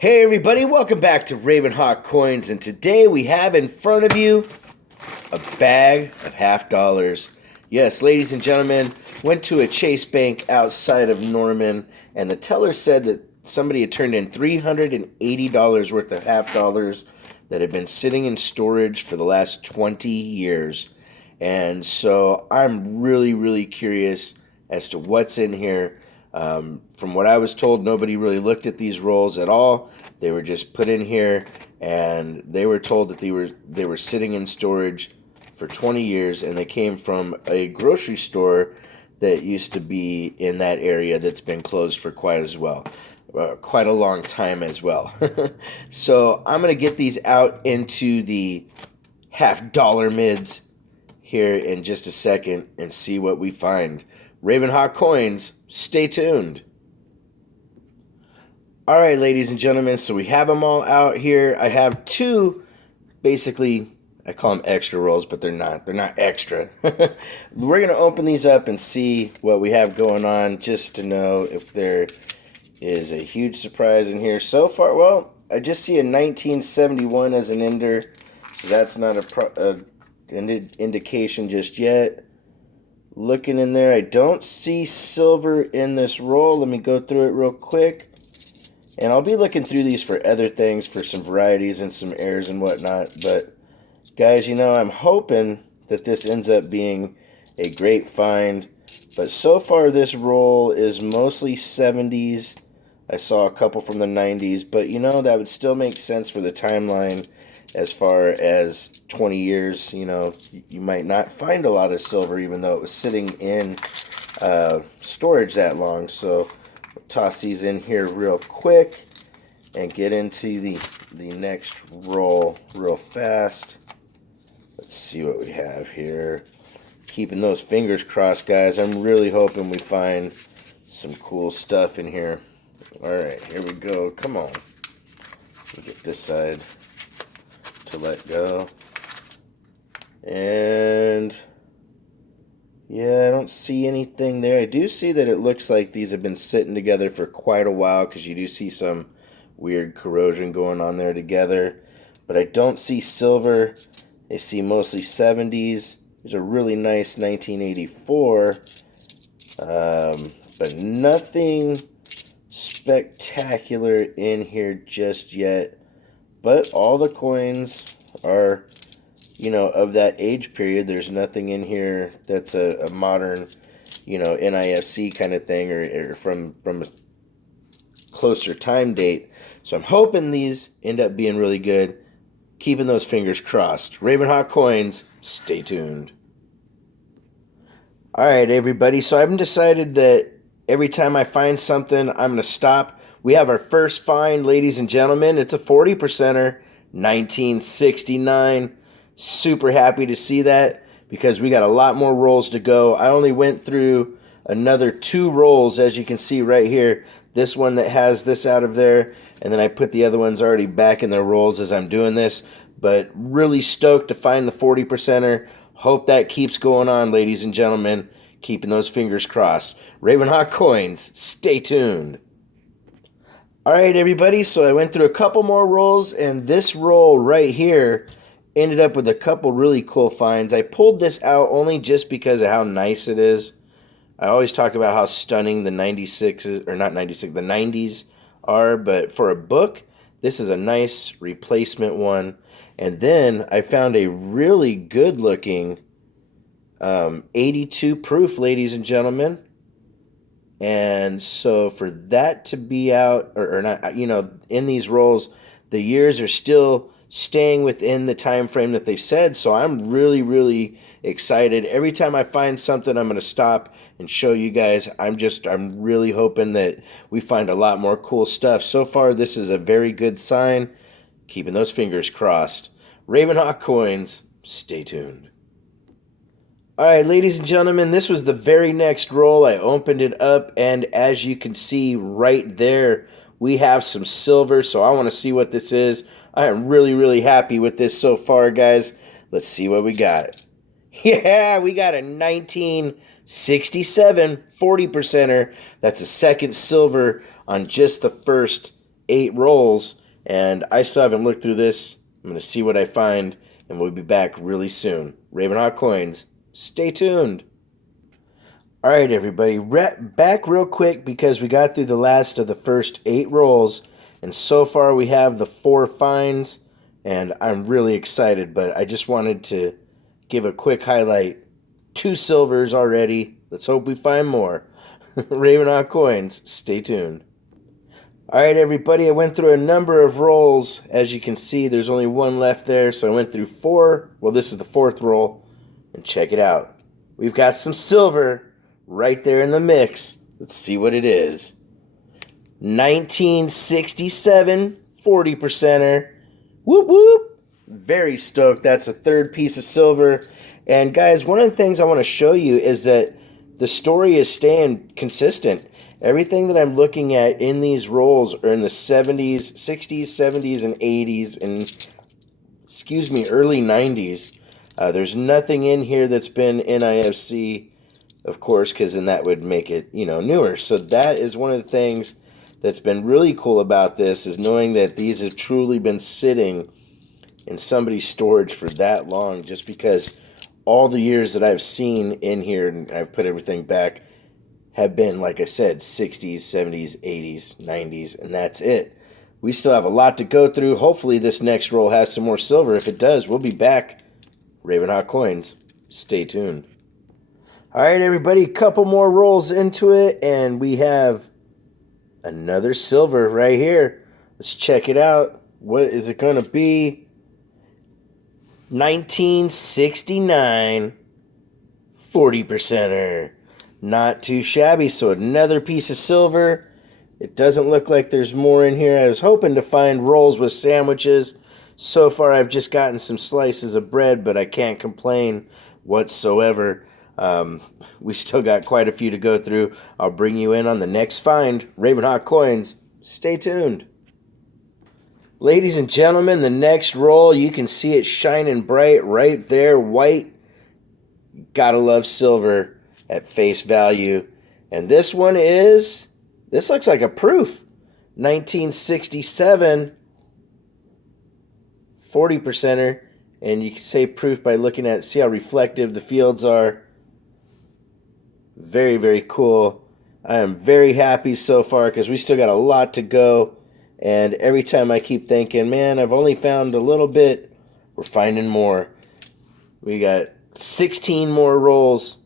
Hey everybody, welcome back to Ravenhawk Coins, and today we have in front of you a bag of half dollars. Yes, ladies and gentlemen, went to a Chase Bank outside of Norman, and the teller said that somebody had turned in $380 worth of half dollars that had been sitting in storage for the last 20 years. And so I'm really curious as to what's in here. From what I was told, nobody really looked at these rolls at all. They were just put in here, and they were told that they were sitting in storage for 20 years, and they came from a grocery store that used to be in that area that's been closed for quite a long time as well. So I'm gonna get these out into the half dollar mids here in just a second and see what we find. Ravenhawk Coins, stay tuned. All right, ladies and gentlemen, so we have them all out here. I have two, basically, I call them extra rolls, but they're not. They're not extra. We're going to open these up and see what we have going on just to know if there is a huge surprise in here. So far, well, I just see a 1971 as an ender, so that's not an indication just yet. Looking in there, I don't see silver in this roll. Let me go through it real quick. And I'll be looking through these for other things, for some varieties and some errors and whatnot. But, guys, I'm hoping that this ends up being a great find. But so far, this roll is mostly 70s. I saw a couple from the 90s. But, that would still make sense for the timeline as far as 20 years. You might not find a lot of silver, even though it was sitting in storage that long. So toss these in here real quick and get into the next roll real fast. Let's see what we have here. Keeping those fingers crossed, guys. I'm really hoping we find some cool stuff in here. Alright, here we go. Come on. Let me get this side to let go. And yeah, I don't see anything there. I do see that it looks like these have been sitting together for quite a while, because you do see some weird corrosion going on there together. But I don't see silver. I see mostly 70s. There's a really nice 1984. But nothing spectacular in here just yet. But all the coins are of that age period. There's nothing in here that's a modern, NIFC kind of thing, or from a closer time date. So I'm hoping these end up being really good. Keeping those fingers crossed. Ravenhawk Coins, stay tuned. All right, everybody. So I've decided that every time I find something, I'm going to stop. We have our first find, ladies and gentlemen. It's a 40%er, 1969. Super happy to see that, because we got a lot more rolls to go. I only went through another 2 rolls, as you can see right here. This one that has this out of there, and then I put the other ones already back in their rolls as I'm doing this. But really stoked to find the 40%er. Hope that keeps going on, ladies and gentlemen. Keeping those fingers crossed. Ravenhawk Coins, stay tuned. Alright, everybody, so I went through a couple more rolls, and this roll right here ended up with a couple really cool finds. I pulled this out only just because of how nice it is. I always talk about how stunning the 96s, or not 96, the 90s are, but for a book, this is a nice replacement one. And then I found a really good looking 82 proof, ladies and gentlemen. And so for that to be out, or not, in these rolls, the years are still staying within the time frame that they said. So I'm really excited. Every time I find something, I'm going to stop and show you guys. I'm really hoping that we find a lot more cool stuff. So far, this is a very good sign. Keeping those fingers crossed. Ravenhawk Coins, stay tuned. Alright, ladies and gentlemen, this was the very next roll. I opened it up, and as you can see right there, we have some silver. So I want to see what this is. I am really happy with this so far, guys. Let's see what we got. Yeah, we got a 1967 40%er. That's a second silver on just the first 8 rolls, and I still haven't looked through this. I'm going to see what I find, and we'll be back really soon. Ravenhawk Coins, stay tuned. All right, everybody, back real quick because we got through the last of the first 8 rolls, and so far we have the 4 finds, and I'm really excited, but I just wanted to give a quick highlight. 2 silvers already. Let's hope we find more. Ravenhawk Coins, stay tuned. All right, everybody, I went through a number of rolls. As you can see, there's only 1 left there, so I went through 4. Well, this is the 4th roll, and check it out. We've got some silver right there in the mix. Let's see what it is. 1967 40%er. Whoop, whoop. Very stoked. That's a 3rd piece of silver. And guys, one of the things I want to show you is that the story is staying consistent. Everything that I'm looking at in these rolls are in the 70s, 60s, 70s, and 80s, and early 90s. There's nothing in here that's been NIFC, of course, because then that would make it, newer. So that is one of the things that's been really cool about this, is knowing that these have truly been sitting in somebody's storage for that long, just because all the years that I've seen in here, and I've put everything back, have been, like I said, 60s, 70s, 80s, 90s, and that's it. We still have a lot to go through. Hopefully this next roll has some more silver. If it does, we'll be back. Ravenhawk Coins, stay tuned. All right, everybody, a couple more rolls into it, and we have another silver right here. Let's check it out. What is it going to be? 1969 40%er. Not too shabby. So another piece of silver. It doesn't look like there's more in here. I was hoping to find rolls with sandwiches. So far I've just gotten some slices of bread, but I can't complain whatsoever. We still got quite a few to go through. I'll bring you in on the next find. Ravenhawk Coins, stay tuned. Ladies and gentlemen, the next roll, you can see it shining bright right there, white. Gotta love silver at face value. And this one is, this looks like a proof. 1967 40%er. And you can say proof by looking at, see how reflective the fields are. Very, very cool. I am very happy so far because we still got a lot to go. And every time I keep thinking, man, I've only found a little bit, we're finding more. We got 16 more rolls.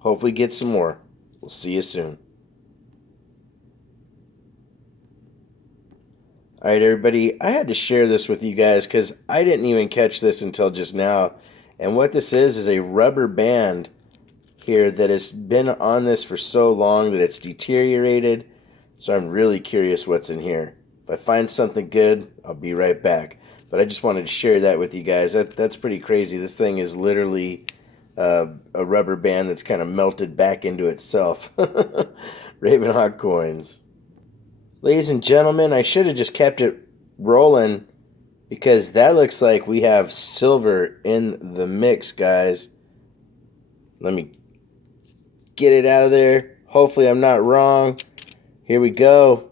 Hopefully get some more. We'll see you soon. All right, everybody, I had to share this with you guys because I didn't even catch this until just now. And what this is a rubber band here that has been on this for so long that it's deteriorated. So I'm really curious what's in here. If I find something good, I'll be right back. But I just wanted to share that with you guys. That's pretty crazy. This thing is literally a rubber band that's kind of melted back into itself. Ravenhawk Coins. Ladies and gentlemen, I should have just kept it rolling because that looks like we have silver in the mix, guys. Let me get it out of there. Hopefully I'm not wrong. Here we go.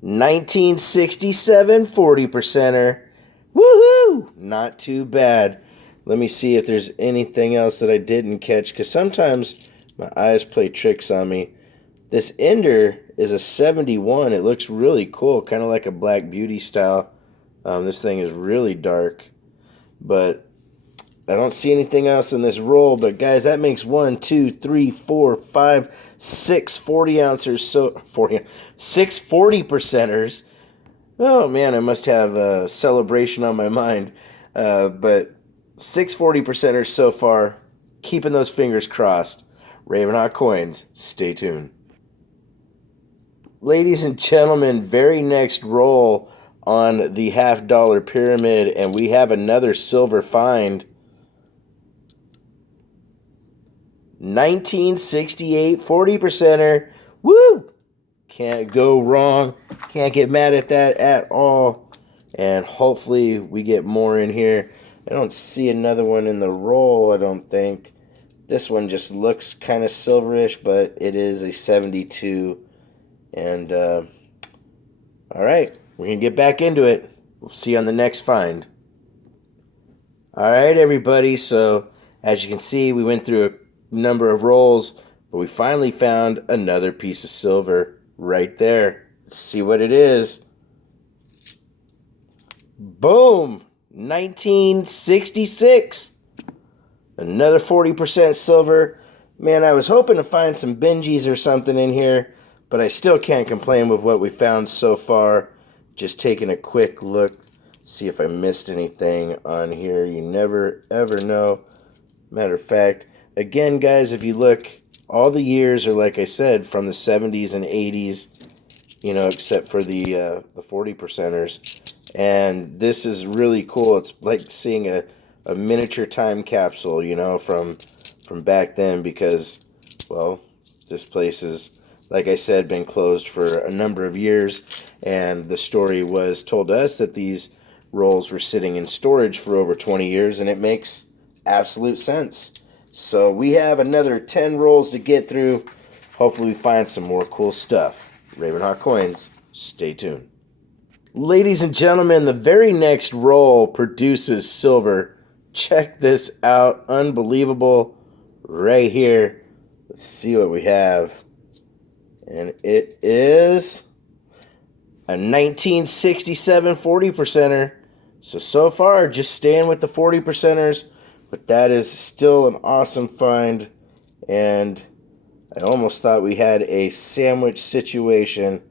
1967 40%er. Woohoo! Not too bad. Let me see if there's anything else that I didn't catch, because sometimes my eyes play tricks on me. This ender is a 71. It looks really cool, kind of like a Black Beauty style. This thing is really dark, but I don't see anything else in this roll. But guys, that makes 1, 2, 3, 4, 5, 6 40 ounces. So 6 40%ers. Oh man, I must have a celebration on my mind. But 6 40%ers so far. Keeping those fingers crossed. Ravenhawk Coins, stay tuned. Ladies and gentlemen, very next roll on the $half pyramid, and we have another silver find. 1968 40%er. Woo! Can't go wrong. Can't get mad at that at all. And hopefully we get more in here. I don't see another one in the roll, I don't think. This one just looks kind of silverish, but it is a 72. And All right, we're going to get back into it. We'll see you on the next find. All right, everybody. So, as you can see, we went through a number of rolls, but we finally found another piece of silver right there. Let's see what it is. Boom! 1966. Another 40% silver. Man, I was hoping to find some Benjis or something in here, but I still can't complain with what we found so far. Just taking a quick look, see if I missed anything on here. You never, ever know. Matter of fact, again, guys, if you look, all the years are, like I said, from the 70s and 80s, you know, except for the 40 percenters. And this is really cool. It's like seeing a miniature time capsule, you know, from back then, because, well, this place is, like I said, been closed for a number of years, and the story was told to us that these rolls were sitting in storage for over 20 years, and it makes absolute sense. So we have another 10 rolls to get through. Hopefully we find some more cool stuff. Ravenhawk Coins, stay tuned. Ladies and gentlemen, the very next roll produces silver. Check this out. Unbelievable. Right here. Let's see what we have. And it is a 1967 40 percenter. So far, just staying with the 40 percenters. But that is still an awesome find. And I almost thought we had a sandwich situation.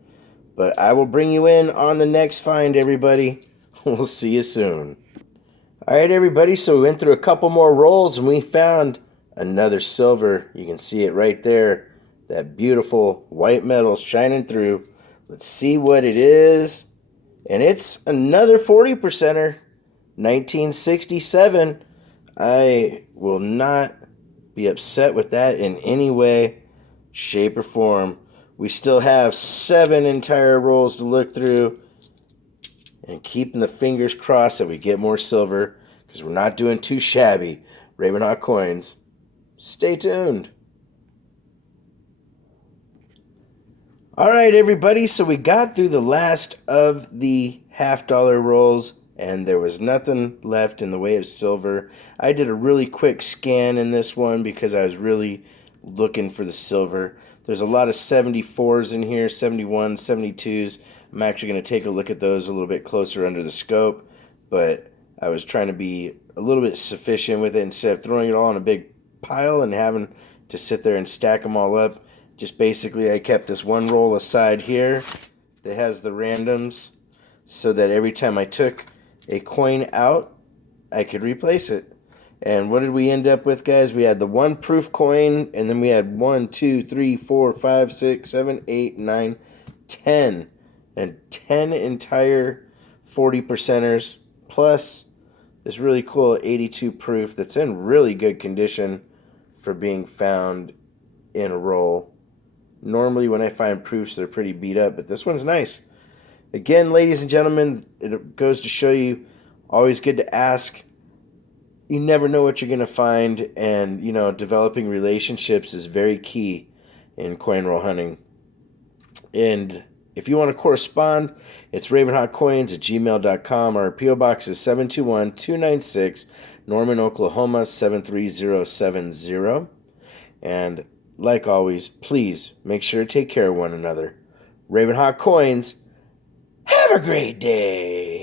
But I will bring you in on the next find, everybody. We'll see you soon. All right, everybody. So we went through a couple more rolls and we found another silver. You can see it right there. That beautiful white metal shining through. Let's see what it is. And it's another 40 percenter. 1967. I will not be upset with that in any way, shape, or form. We still have 7 entire rolls to look through, and keeping the fingers crossed that we get more silver, because we're not doing too shabby. Ravenhawk Coins, stay tuned. All right, everybody, so we got through the last of the $50 rolls, and there was nothing left in the way of silver. I did a really quick scan in this one because I was really looking for the silver. There's a lot of 74s in here, 71s, 72s. I'm actually going to take a look at those a little bit closer under the scope, but I was trying to be a little bit sufficient with it instead of throwing it all in a big pile and having to sit there and stack them all up. Just basically I kept this one roll aside here that has the randoms so that every time I took a coin out, I could replace it. And what did we end up with, guys? We had the 1 proof coin, and then we had 1, 2, 3, 4, 5, 6, 7, 8, 9, 10. And 10 entire 40 percenters, plus this really cool 82 proof that's in really good condition for being found in a roll. Normally when I find proofs, they're pretty beat up, but this one's nice. Again, ladies and gentlemen, it goes to show you, always good to ask. You never know what you're going to find, and, you know, developing relationships is very key in coin roll hunting. And if you want to correspond, it's ravenhawkcoins@gmail.com. Our P.O. Box is 721-296, Norman, Oklahoma, 73070. And like always, please make sure to take care of one another. Ravenhawk Coins, have a great day.